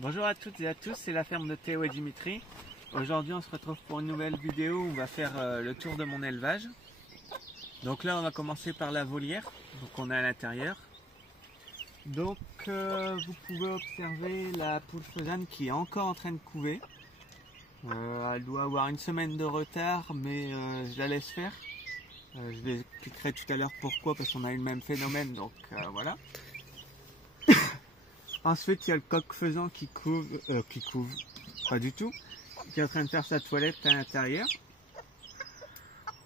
Bonjour à toutes et à tous, c'est la ferme de Théo et Dimitri. Aujourd'hui on se retrouve pour une nouvelle vidéo où on va faire le tour de mon élevage. Donc là on va commencer par la volière, donc on est à l'intérieur. Donc vous pouvez observer la poule faisane qui est encore en train de couver. Elle doit avoir une semaine de retard mais je la laisse faire. Je vous expliquerai tout à l'heure pourquoi, parce qu'on a eu le même phénomène, donc voilà. Ensuite, il y a le coq faisan qui couve, pas du tout, qui est en train de faire sa toilette à l'intérieur.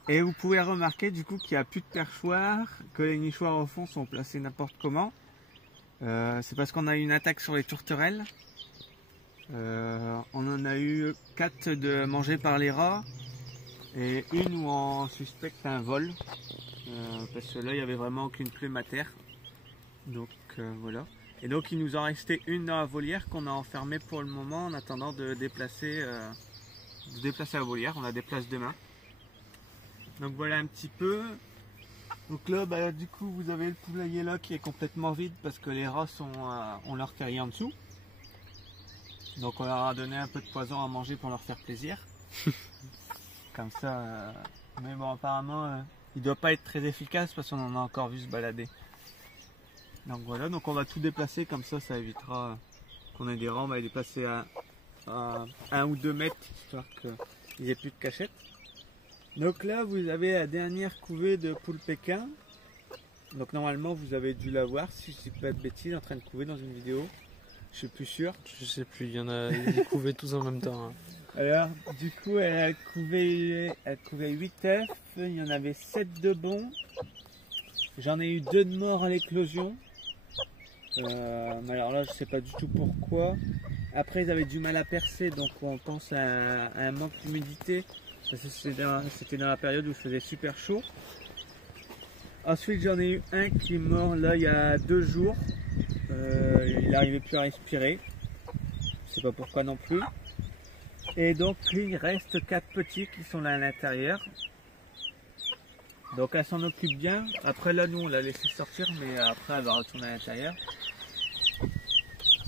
Et vous pouvez remarquer du coup qu'il n'y a plus de perchoir, que les nichoirs au fond sont placés n'importe comment. C'est parce qu'on a eu une attaque sur les tourterelles. On en a eu 4 de mangées par les rats et une où on suspecte un vol. Parce que là, il n'y avait vraiment aucune plume à terre. Donc voilà. Et donc il nous en restait une dans la volière qu'on a enfermée pour le moment en attendant de déplacer la volière. On la déplace demain. Donc voilà un petit peu. Donc là bah, du coup vous avez le poulailler là qui est complètement vide parce que les rats ont leur terrier en dessous. Donc on leur a donné un peu de poison à manger pour leur faire plaisir. Comme ça. Mais bon apparemment il ne doit pas être très efficace parce qu'on en a encore vu se balader. Donc voilà, donc on va tout déplacer, comme ça évitera qu'on ait des rangs. On va les déplacer à 1 ou 2 mètres, histoire qu'il n'y ait plus de cachette. Donc là vous avez la dernière couvée de poules Pékin. Donc normalement vous avez dû la voir, si je ne dis pas de bêtises, en train de couver dans une vidéo. Je suis plus sûr. Je sais plus, il y en a, ils couvaient tous en même temps. Hein. Alors du coup elle a couvé 8 œufs, il y en avait 7 de bons. J'en ai eu 2 de morts à l'éclosion. Mais alors là je sais pas du tout pourquoi. Après ils avaient du mal à percer, donc on pense à un manque d'humidité, parce que c'était dans la période où il faisait super chaud. Ensuite j'en ai eu un qui est mort là il y a 2 jours. Il n'arrivait plus à respirer, je sais pas pourquoi non plus. Et donc il reste 4 petits qui sont là à l'intérieur. Donc elle s'en occupe bien. Après là nous on l'a laissé sortir, mais après elle va retourner à l'intérieur.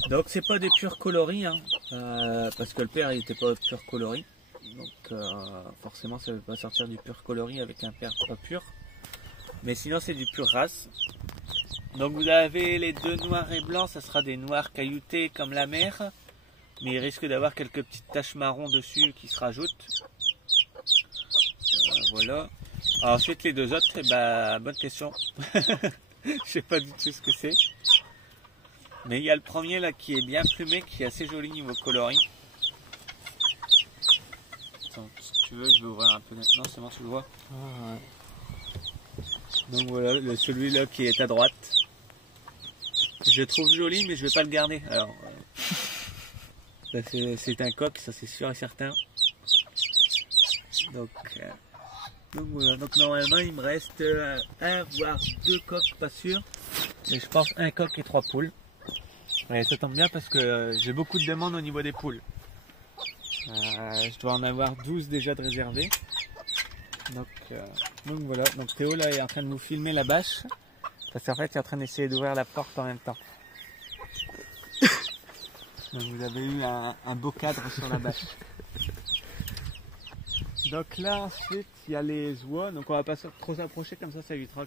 Donc c'est pas des purs coloris, hein, parce que le père il était pas pur coloris. Donc forcément ça ne veut pas sortir du pur coloris avec un père pas pur. Mais sinon c'est du pur race. Donc vous avez les 2 noirs et blancs, ça sera des noirs cailloutés comme la mer. Mais il risque d'avoir quelques petites taches marron dessus qui se rajoutent. Voilà. Alors ensuite les 2 autres, bonne question. Je sais pas du tout ce que c'est. Mais il y a le premier là qui est bien plumé, qui est assez joli niveau coloris. Attends, si tu veux, je vais ouvrir un peu. Non, c'est bon, tu le vois. Ah, ouais. Donc voilà, celui-là qui est à droite. Je le trouve joli, mais je vais pas le garder. Alors, c'est un coq, ça c'est sûr et certain. Donc voilà, donc normalement il me reste 1 voire 2 coqs, pas sûr. Mais je pense 1 coq et 3 poules. Et ça tombe bien parce que j'ai beaucoup de demandes au niveau des poules. Je dois en avoir 12 déjà de réservés. Donc voilà, donc Théo là est en train de nous filmer la bâche. Parce qu'en fait il est en train d'essayer d'ouvrir la porte en même temps. Donc vous avez eu un beau cadre sur la bâche. Donc là ensuite il y a les oies, donc on va pas trop s'approcher, comme ça évitera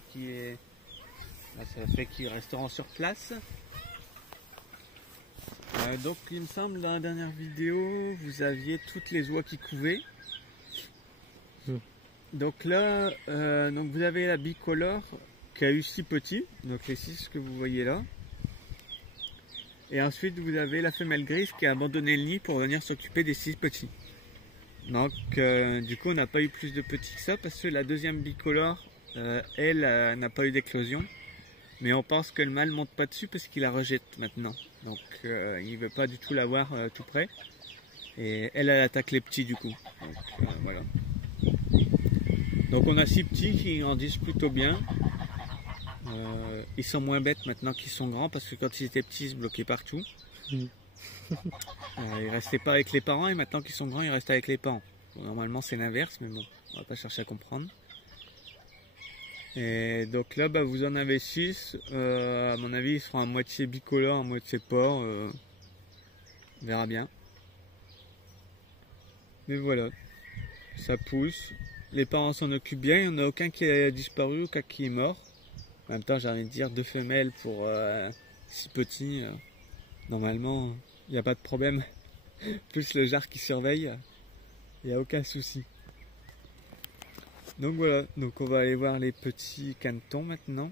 ça fait qu'ils resteront sur place. Donc il me semble dans la dernière vidéo vous aviez toutes les oies qui couvaient. Donc là donc vous avez la bicolore qui a eu 6 petits, donc les 6 que vous voyez là. Et ensuite vous avez la femelle grise qui a abandonné le nid pour venir s'occuper des 6 petits. Donc du coup on n'a pas eu plus de petits que ça, parce que la deuxième bicolore elle n'a pas eu d'éclosion. Mais on pense que le mâle monte pas dessus parce qu'il la rejette maintenant. Donc il veut pas du tout l'avoir tout près. Et elle attaque les petits du coup. Donc voilà. Donc on a 6 petits qui grandissent plutôt bien. Ils sont moins bêtes maintenant qu'ils sont grands, parce que quand ils étaient petits ils se bloquaient partout. Ils restaient pas avec les parents, et maintenant qu'ils sont grands ils restent avec les parents. Bon, normalement c'est l'inverse, mais bon, on va pas chercher à comprendre. Et donc là vous en avez 6, à mon avis ils seront à moitié bicolores, à moitié porc. On verra bien. Mais voilà, ça pousse. Les parents s'en occupent bien, il n'y en a aucun qui a disparu, aucun qui est mort. En même temps, j'ai envie de dire 2 femelles pour 6 petits. Normalement, il n'y a pas de problème. Plus le jar qui surveille, il n'y a aucun souci. Donc voilà, donc on va aller voir les petits canetons maintenant.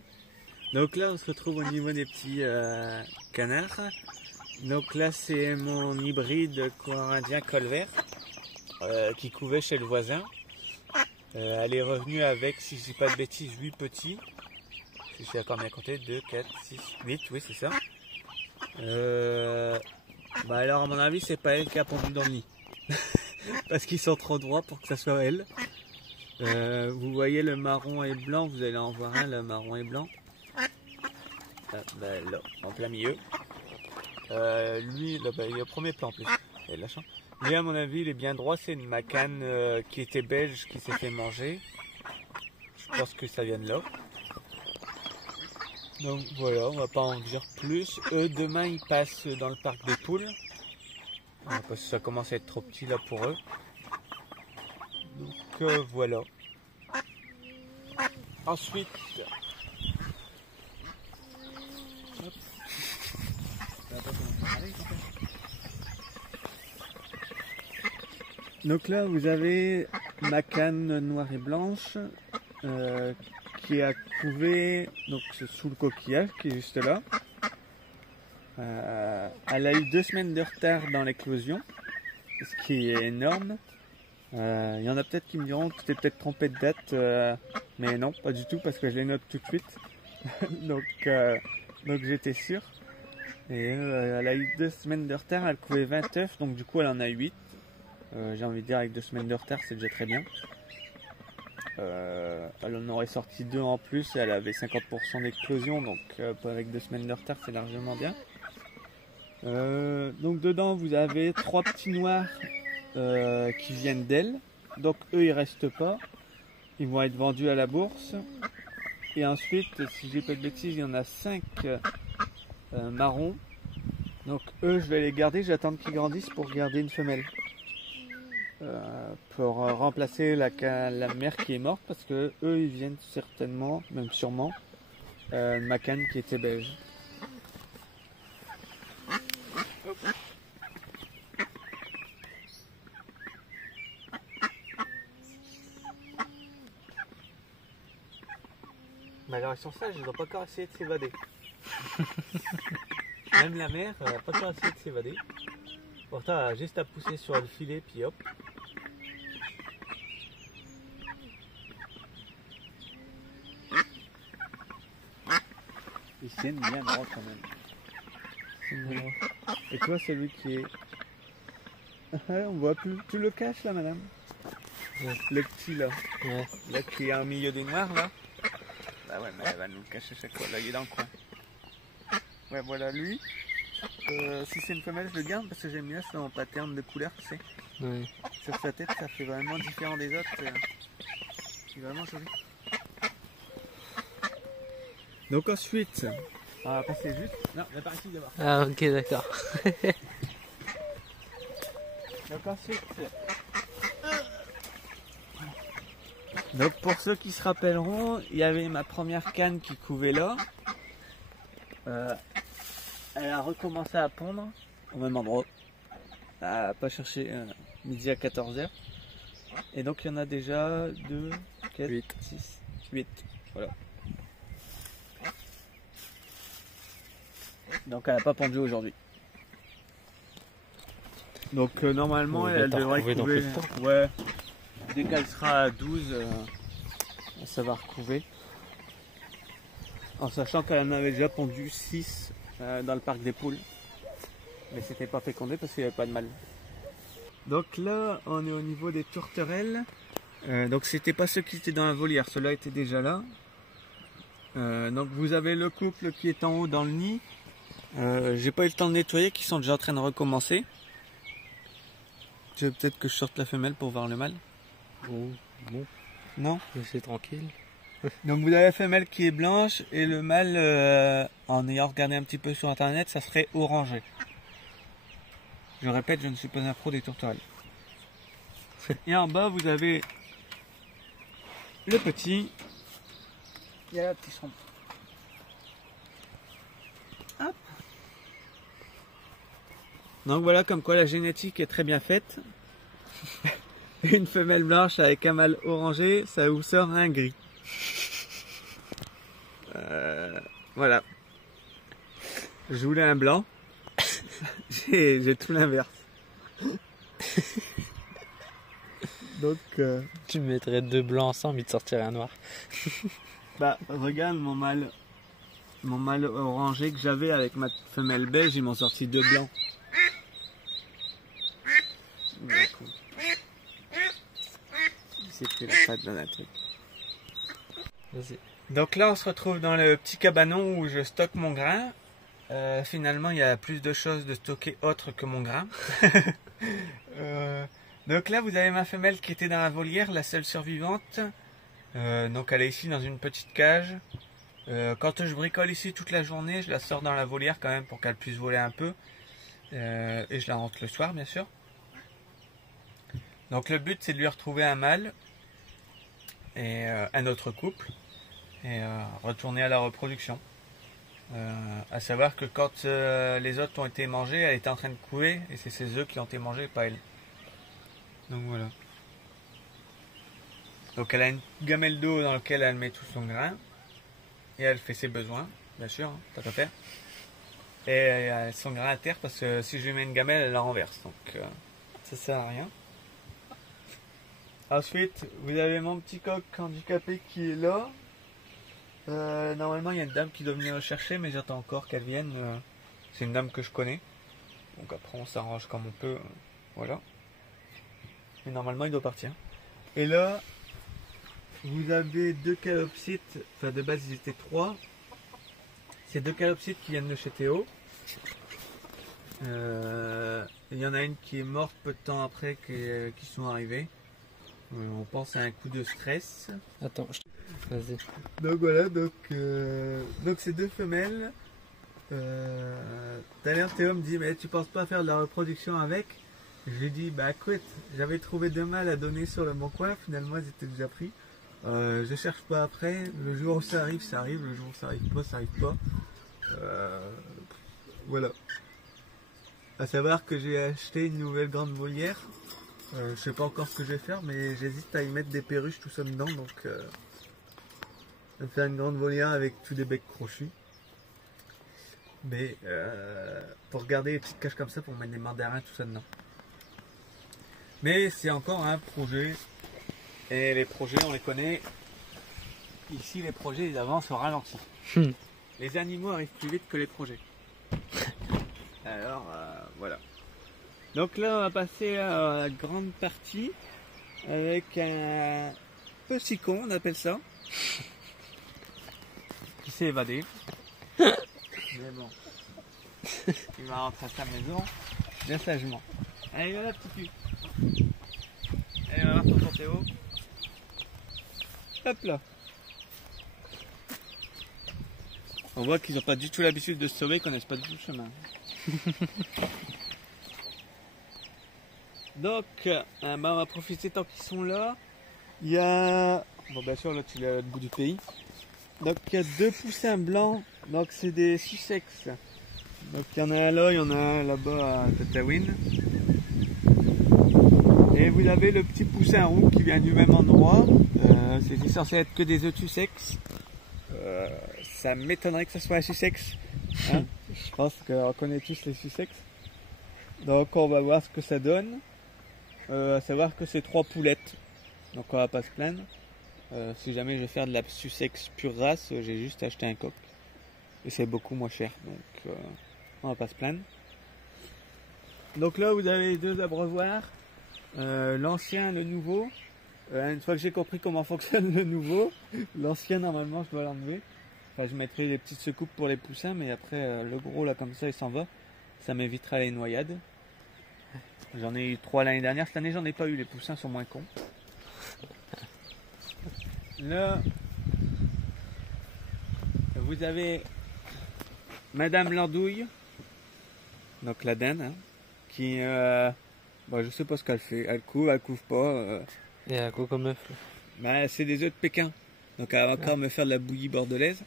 Donc là, on se retrouve au niveau des petits canards. Donc là, c'est mon hybride corindien col vert qui couvait chez le voisin. Elle est revenue avec, si je dis pas de bêtises, 8 petits. Si je sais encore bien compter, 2, 4, 6, 8, oui c'est ça. Bah alors à mon avis, c'est pas elle qui a pondu dans le nid. Parce qu'ils sont trop droits pour que ça soit elle. Vous voyez le marron et blanc, vous allez en voir un, le marron et blanc. Bah, là, en plein milieu. Lui, là, bah, il est au premier plan en plus. Il a de la chance. Lui, à mon avis, il est bien droit. C'est une macane qui était belge qui s'est fait manger. Je pense que ça vient de là. Donc voilà, on va pas en dire plus. Eux, demain, ils passent dans le parc des poules. Parce que ça commence à être trop petit là pour eux. Donc voilà. Ensuite... Hop. Donc là, vous avez ma canne noire et blanche qui a couvé donc sous le coquillage qui est juste là. Elle a eu 2 semaines de retard dans l'éclosion, ce qui est énorme. Il y en a peut-être qui me diront que tu t'es peut-être trompé de date, mais non, pas du tout parce que je les note tout de suite. donc j'étais sûr. Et elle a eu 2 semaines de retard, elle couvait 20 œufs, donc du coup elle en a 8. J'ai envie de dire avec 2 semaines de retard c'est déjà très bien. Elle en aurait sorti 2 en plus et elle avait 50% d'éclosion, donc avec 2 semaines de retard c'est largement bien. Donc dedans vous avez 3 petits noirs qui viennent d'elle, donc eux ils restent pas, ils vont être vendus à la bourse. Et ensuite, si j'ai pas de bêtises, il y en a 5 marrons, donc eux je vais les garder, j'attends qu'ils grandissent pour garder une femelle. Pour remplacer la mère qui est morte, parce que eux ils viennent certainement, même sûrement, ma canne qui était belge. Mais alors ils sont sages, ils n'ont pas encore essayé de s'évader. Même la mère n'a pas encore essayé de s'évader. Pourtant elle a juste à pousser sur le filet puis hop. Ils tiennent bien droit quand même. Et toi, celui qui est... on voit plus. Tu le caches là, madame? Ouais. Le petit là. Ouais. Là qui est en milieu des noirs là. Bah ouais, mais elle va nous le cacher chaque fois. Là, il est dans le coin. Ouais, voilà lui. Si c'est une femelle, je le garde parce que j'aime bien son pattern de couleur, tu sais. Ouais. Sur sa tête, ça fait vraiment différent des autres. C'est vraiment joli. Donc ensuite, on va passer juste... Non, on va par ici d'abord. Ah ok, d'accord. Donc ensuite... Donc pour ceux qui se rappelleront, il y avait ma première canne qui couvait là. Elle a recommencé à pondre au même endroit. Elle n'a pas cherché midi à 14h. Et donc il y en a déjà 2, 4, 8, 6, 8. Voilà. Donc elle n'a pas pondu aujourd'hui. Donc normalement elle devrait couver. Ouais. Dès qu'elle sera à 12, ça va recouver. En sachant qu'elle en avait déjà pondu 6 dans le parc des poules. Mais c'était pas fécondé parce qu'il n'y avait pas de mâle. Donc là, on est au niveau des tourterelles. Donc c'était pas ceux qui étaient dans la volière, ceux-là étaient déjà là. Donc vous avez le couple qui est en haut dans le nid. J'ai pas eu le temps de nettoyer, qui sont déjà en train de recommencer. Tu veux peut-être que je sorte la femelle pour voir le mâle? Bon. Non? C'est tranquille. Donc vous avez la femelle qui est blanche et le mâle, en ayant regardé un petit peu sur internet, ça serait orangé. Je répète, je ne suis pas un pro des tourterelles. Et en bas, vous avez le petit. Il y a la petite chambre. Hop. Donc voilà comme quoi la génétique est très bien faite. Une femelle blanche avec un mâle orangé, ça vous sort un gris. Voilà. Je voulais un blanc. J'ai tout l'inverse. Donc, Tu mettrais 2 blancs ensemble, il te sortirait un noir. bah, regarde mon mâle orangé que j'avais avec ma femelle beige, ils m'ont sorti 2 blancs. C'est pris la patte dans un truc. Vas-y. Donc là, on se retrouve dans le petit cabanon où je stocke mon grain. Finalement, il y a plus de choses de stocker autre que mon grain. Donc là, vous avez ma femelle qui était dans la volière, la seule survivante. Donc elle est ici dans une petite cage. Quand je bricole ici toute la journée, je la sors dans la volière quand même pour qu'elle puisse voler un peu. Et je la rentre le soir, bien sûr. Donc le but, c'est de lui retrouver un mâle et un autre couple et retourner à la reproduction. À savoir que quand les autres ont été mangés, elle était en train de couver et c'est ses œufs qui ont été mangés, pas elle. Donc voilà. Donc elle a une gamelle d'eau dans laquelle elle met tout son grain et elle fait ses besoins, bien sûr, hein, t'as qu'à faire. Et elle a son grain à terre parce que si je lui mets une gamelle, elle la renverse. Donc ça sert à rien. Ensuite, vous avez mon petit coq handicapé qui est là. Normalement, il y a une dame qui doit venir le chercher, mais j'attends encore qu'elle vienne. C'est une dame que je connais. Donc après, on s'arrange comme on peut. Voilà. Mais normalement, il doit partir. Et là, vous avez 2 calopsites. Enfin, de base, ils étaient 3. C'est 2 calopsites qui viennent de chez Théo. Il y en a une qui est morte peu de temps après qui sont arrivés. On pense à un coup de stress. Attends, vas-y. Donc voilà, donc ces 2 femelles. Tout à l'heure Théo me dit, mais tu penses pas faire de la reproduction avec? Je lui dis, bah écoute, j'avais trouvé 2 mâles à donner sur le bon coin, finalement ils étaient déjà pris. Je cherche pas après, le jour où ça arrive, le jour où ça arrive pas, ça arrive pas. Voilà. À savoir que j'ai acheté une nouvelle grande volière. Je sais pas encore ce que je vais faire, mais j'hésite à y mettre des perruches tout ça dedans, donc je vais faire une grande volière avec tous des becs crochus. Mais pour garder les petites cages comme ça, pour mettre des mandarins, tout ça dedans. Mais c'est encore un projet, et les projets on les connaît. Ici les projets ils avancent au ralenti. Les animaux arrivent plus vite que les projets. Alors voilà. Donc là, on va passer à la grande partie avec un petit con, on appelle ça, qui s'est évadé. Mais bon, il va rentrer à sa maison, bien sagement. Allez, voilà, petit cul. Allez, on va voir ton Théo. Hop là. On voit qu'ils n'ont pas du tout l'habitude de se sauver, ils connaissent pas du tout le chemin. Donc, on va profiter tant qu'ils sont là. Il y a, bon bien sûr l'autre il est à l'autre bout du pays. Donc il y a 2 poussins blancs, donc c'est des Sussex. Donc il y en a un là, il y en a un là-bas à Tataouine. Et vous avez le petit poussin roux qui vient du même endroit. C'est censé être que des œufs Sussex. Ça m'étonnerait que ce soit un Sussex. Hein. Je pense qu'on connaît tous les Sussex. Donc on va voir ce que ça donne. À savoir que c'est 3 poulettes, donc on va pas se plaindre. Si jamais je vais faire de la Sussex pure race, j'ai juste acheté un coq et c'est beaucoup moins cher, donc on va pas se plaindre. Donc là vous avez 2 abreuvoirs, l'ancien, le nouveau. Une fois que j'ai compris comment fonctionne le nouveau, l'ancien normalement je dois l'enlever. Enfin je mettrai des petites secoupes pour les poussins, mais après le gros là comme ça il s'en va, ça m'évitera les noyades. J'en ai eu 3 l'année dernière, cette année j'en ai pas eu, les poussins sont moins cons. Là, vous avez Madame Landouille, donc la dinde, hein. qui, bah, je sais pas ce qu'elle fait. Elle couve pas. Et à quoi comme œuf là? Bah, c'est des œufs de Pékin. Donc elle va encore me faire de la bouillie bordelaise.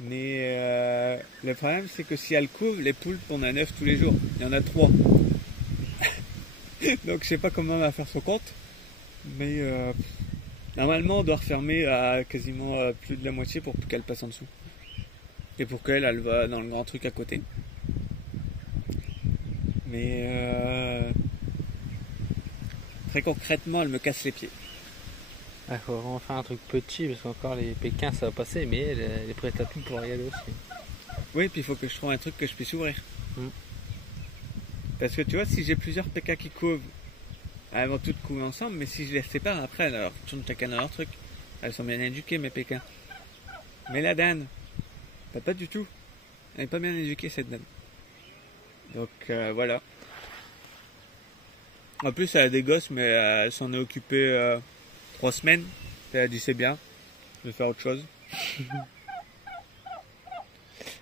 Mais le problème c'est que si elle couve, les poules pondent un œuf tous les jours. Il y en a 3. Donc je sais pas comment elle va faire son compte. Mais normalement on doit refermer à quasiment plus de la moitié pour qu'elle passe en dessous. Et pour qu'elle elle va dans le grand truc à côté. Mais très concrètement elle me casse les pieds. Il faut vraiment faire un truc petit parce qu'encore les Pékins ça va passer, mais elle est prête à tout pour y aller aussi. Oui, puis il faut que je trouve un truc que je puisse ouvrir. Parce que tu vois, si j'ai plusieurs PK qui couvent, elles vont toutes couver ensemble, mais si je les sépare, après, elles retournent chacun dans leur truc. Elles sont bien éduquées, mes PK. Mais la dinde, bah, pas du tout. Elle n'est pas bien éduquée, cette dinde. Donc, voilà. En plus, elle a des gosses, mais elle s'en est occupée 3 semaines. Elle a dit, c'est bien, je vais faire autre chose.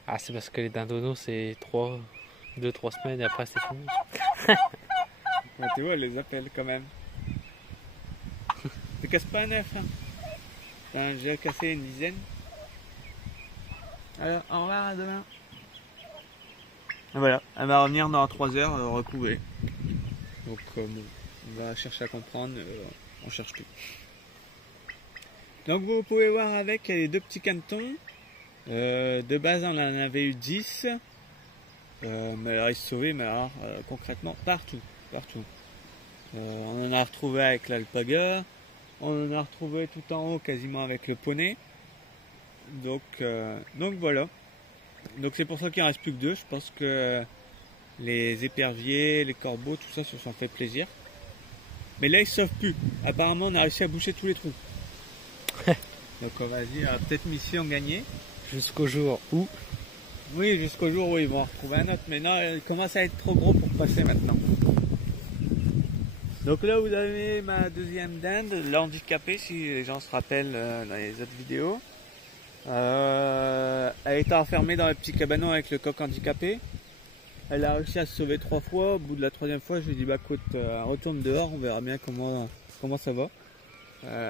Ah, c'est parce que les dindonos, c'est 2-3 semaines et après c'est fini. Ouais, tu vois, elle les appelle quand même. Ne casse pas un œuf, hein. Enfin, j'ai cassé une dizaine. Alors, au revoir, à demain. Et voilà, elle va revenir dans 3 heures recouvée. Donc, bon, on va chercher à comprendre, on cherche plus. Donc, vous pouvez voir avec, il y a les 2 petits canetons. De base, on en avait eu 10. Mais alors, ils se sauvaient, mais alors, concrètement, partout. On en a retrouvé avec l'alpaga. On en a retrouvé tout en haut, quasiment avec le poney. Donc voilà. Donc c'est pour ça qu'il ne reste plus que 2. Je pense que les éperviers, les corbeaux, tout ça se sont fait plaisir. Mais là, ils ne se sauvent plus. Apparemment, on a réussi à boucher tous les trous. Donc on va dire, peut-être mission gagnée. Jusqu'au jour où... Oui, jusqu'au jour où ils vont en retrouver un autre. Mais non, il commence à être trop gros pour passer maintenant. Donc là, vous avez ma deuxième dinde, l'handicapée, si les gens se rappellent dans les autres vidéos. Elle était enfermée dans le petit cabanon avec le coq handicapé. Elle a réussi à se sauver 3 fois. Au bout de la 3e fois, je lui ai dit, bah écoute, retourne dehors, on verra bien comment ça va.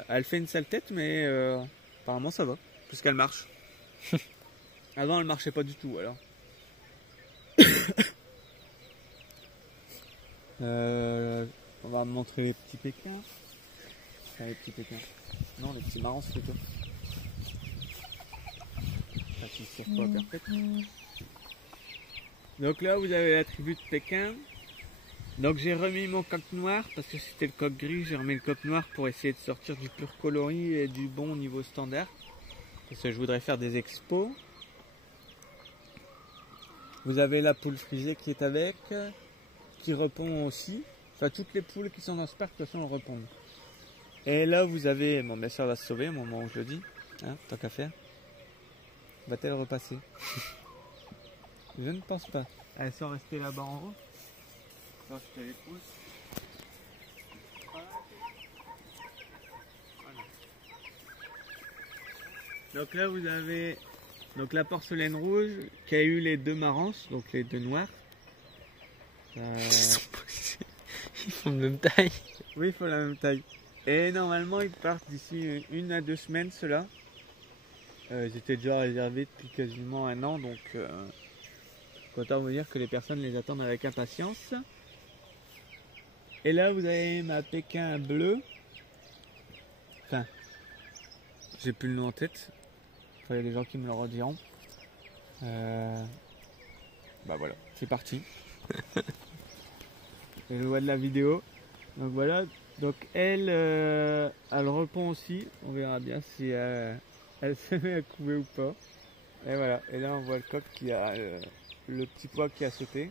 Elle fait une sale tête, mais apparemment ça va, puisqu'elle marche. Avant, elle marchait pas du tout, alors. On va montrer les petits pékins. Enfin, les petits pékins. Non, les petits marrons plutôt. Donc là, vous avez la tribu de Pékin. Donc j'ai remis mon coq noir parce que c'était le coq gris. J'ai remis le coq noir pour essayer de sortir du pur coloris et du bon niveau standard. Parce que je voudrais faire des expos. Vous avez la poule frisée qui est avec, qui répond aussi. Enfin, toutes les poules qui sont dans ce parc, de toute façon, elles répondent. Et là, vous avez... Bon, bien sûr, elle va se sauver au moment où je le dis. Hein, tant qu'à faire. Va-t-elle repasser? Je ne pense pas. Elles sont restées là-bas en haut. Attends, je te les pousse. Voilà. Donc là, vous avez la porcelaine rouge qui a eu les 2 marrances, donc les 2 noirs. Ils font la même taille. Oui, ils font la même taille. Et normalement, ils partent d'ici 1 à 2 semaines, ceux-là. Ils étaient déjà réservés depuis quasiment 1 an, donc autant vous dire que les personnes les attendent avec impatience. Et là, vous avez ma Pékin bleue. Enfin, j'ai plus le nom en tête. Il y a des gens qui me le rediront. Bah voilà, c'est parti. Je vois de la vidéo. Donc voilà. Donc elle répond aussi. On verra bien si elle se met à couver ou pas. Et voilà. Et là on voit le coq qui a le petit pois qui a sauté.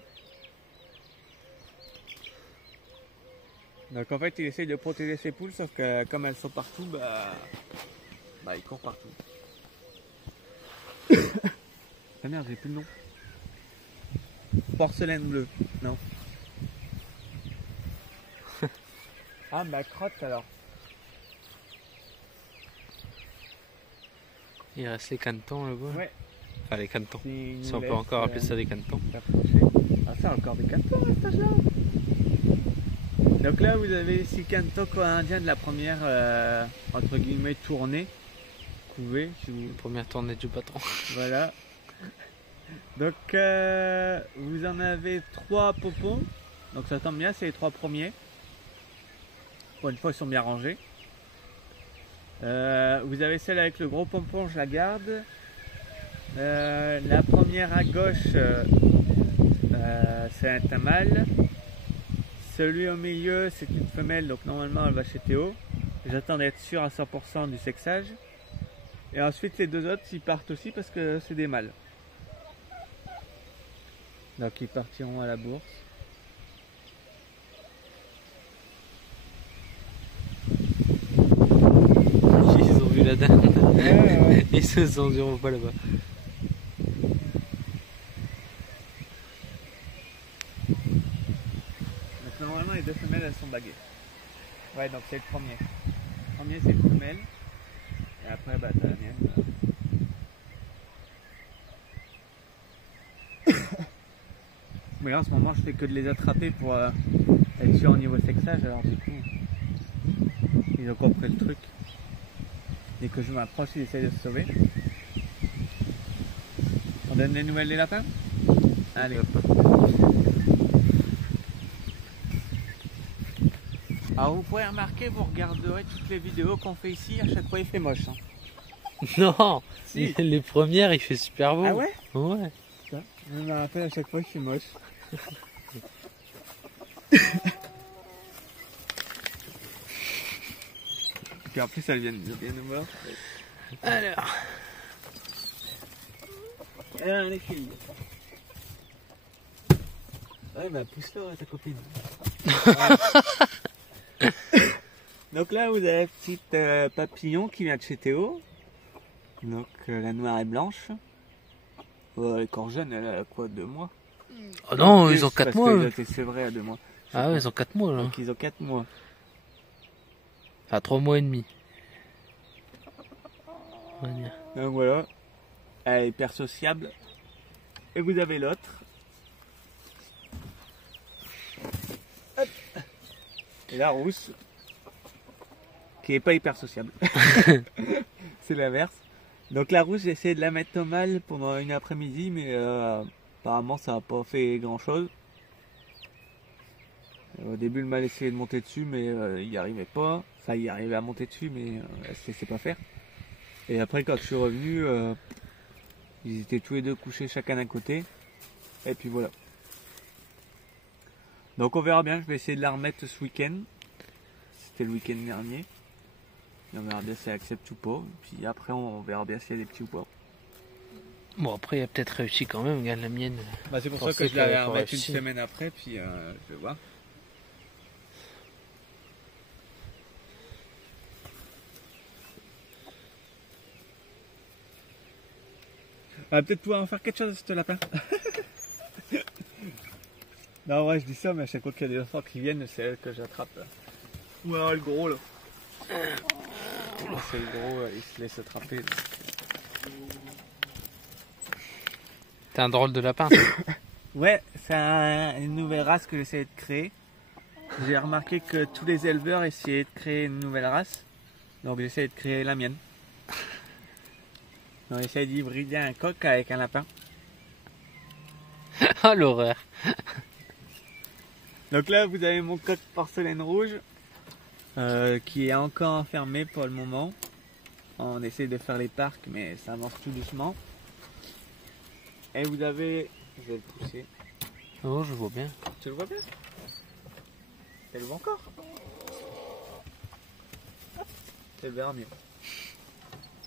Donc en fait il essaye de protéger ses poules, sauf que comme elles sont partout, bah il court partout. Ah merde, j'ai plus le nom. Porcelaine bleue, non. Ah, ma crotte alors. Il reste les canetons là-bas. Ouais. Enfin les canetons. Si on peut encore appeler ça des canetons. Ah, faire encore des cantons à cet âge-là. Donc là, vous avez 6 cantons indiens de la première, entre guillemets, tournée. Couvée, si vous... Première tournée du patron. Voilà. Donc, vous en avez 3 popons. Donc ça tombe bien, c'est les 3 premiers. Pour une fois, ils sont bien rangés. Vous avez celle avec le gros pompon, je la garde. La première à gauche, c'est un mâle. Celui au milieu, c'est une femelle, donc normalement elle va chez Théo. J'attends d'être sûr à 100% du sexage. Et ensuite les 2 autres, ils partent aussi parce que c'est des mâles. Donc ils partiront à la bourse. Ils ont vu la dinde. Ouais. Ils se sont dit on va pas là-bas. Donc normalement les 2 femelles elles sont baguées. Ouais, donc c'est le premier. Le premier c'est une femelle. Et après bah t'as la mienne. Mais là en ce moment je fais que de les attraper pour être sûr au niveau sexage, alors du coup ils ont compris le truc. Dès que je m'approche ils essayent de se sauver. On donne des nouvelles des lapins? Allez. Alors vous pouvez remarquer, vous regarderez toutes les vidéos qu'on fait ici, à chaque fois il fait moche. Hein. Non, Si. les premières il fait super beau. Ah ouais? Ouais. Je me rappelle à chaque fois il fait moche. Puis en plus elles viennent nous voir. Alors. Alors les filles. Ouais bah pousse-la ta copine. Donc là vous avez la petite papillon qui vient de chez Théo. Donc la noire et blanche. Elle est encore jeune, elle a quoi, 2 mois? Oh non, Plus, ils ont 4 parce mois. qu'ils ont eux. été sevrés à 2 mois. Ah ouais, ils ont 4 mois là. Donc ils ont 4 mois. Enfin 3 mois et demi. On va dire. Donc voilà. Elle est hyper sociable. Et vous avez l'autre. Hop. Et la rousse. Qui est pas hyper sociable. C'est l'inverse. Donc la rousse, j'ai essayé de la mettre au mâle pendant une après-midi, mais apparemment ça n'a pas fait grand-chose. Au début, le mâle essayait de monter dessus, mais il n'y arrivait pas. Enfin, il arrivait à monter dessus, mais elle ne sait pas faire. Et après, quand je suis revenu, ils étaient tous les 2 couchés chacun d'un côté. Et puis voilà. Donc on verra bien, je vais essayer de la remettre ce week-end. C'était le week-end dernier. Et on verra bien si elle accepte ou pas. Puis après, on verra bien s'il y a des petits ou pas. Bon après il a peut-être réussi quand même, regarde la mienne. Bah, c'est pour Je ça que pensais je l'avais qu'elle avait pas remettre une réussi. semaine après, puis je vais voir. On va peut-être pouvoir en faire quelque chose de ce lapin. Non, ouais, je dis ça, mais à chaque fois qu'il y a des enfants qui viennent, c'est elle que j'attrape. Ou alors le gros là. C'est le gros, il se laisse attraper. T'es un drôle de lapin. Ouais, c'est une nouvelle race que j'essaie de créer. J'ai remarqué que tous les éleveurs essayaient de créer une nouvelle race. Donc j'essaie de créer la mienne. On essaie d'hybrider un coq avec un lapin. Ah l'horreur. Donc là, vous avez mon coq porcelaine rouge qui est encore enfermé pour le moment. On essaie de faire les parcs, mais ça avance tout doucement. Et vous avez... Je vais le pousser. Oh je vois bien. Tu le vois bien? Tu le vois encore? Tu le verras mieux.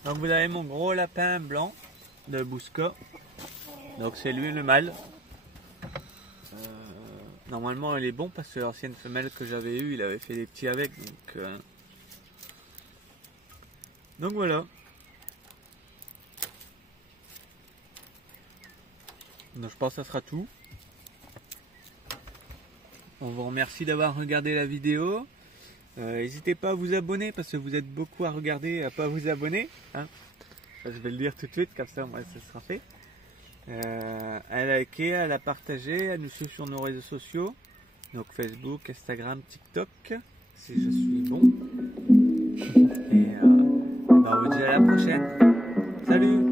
Donc vous avez mon gros lapin blanc de Bousca. Donc c'est lui le mâle. Normalement il est bon parce que l'ancienne femelle que j'avais eue, il avait fait des petits avec. Donc voilà. Donc je pense que ça sera tout. On vous remercie d'avoir regardé la vidéo. N'hésitez pas à vous abonner parce que vous êtes beaucoup à regarder et à pas vous abonner. Hein, je vais le dire tout de suite, comme ça moi ça sera fait. À liker, à la partager, à nous suivre sur nos réseaux sociaux, donc Facebook, Instagram, TikTok, si je suis bon. Et on vous dit à la prochaine. Salut!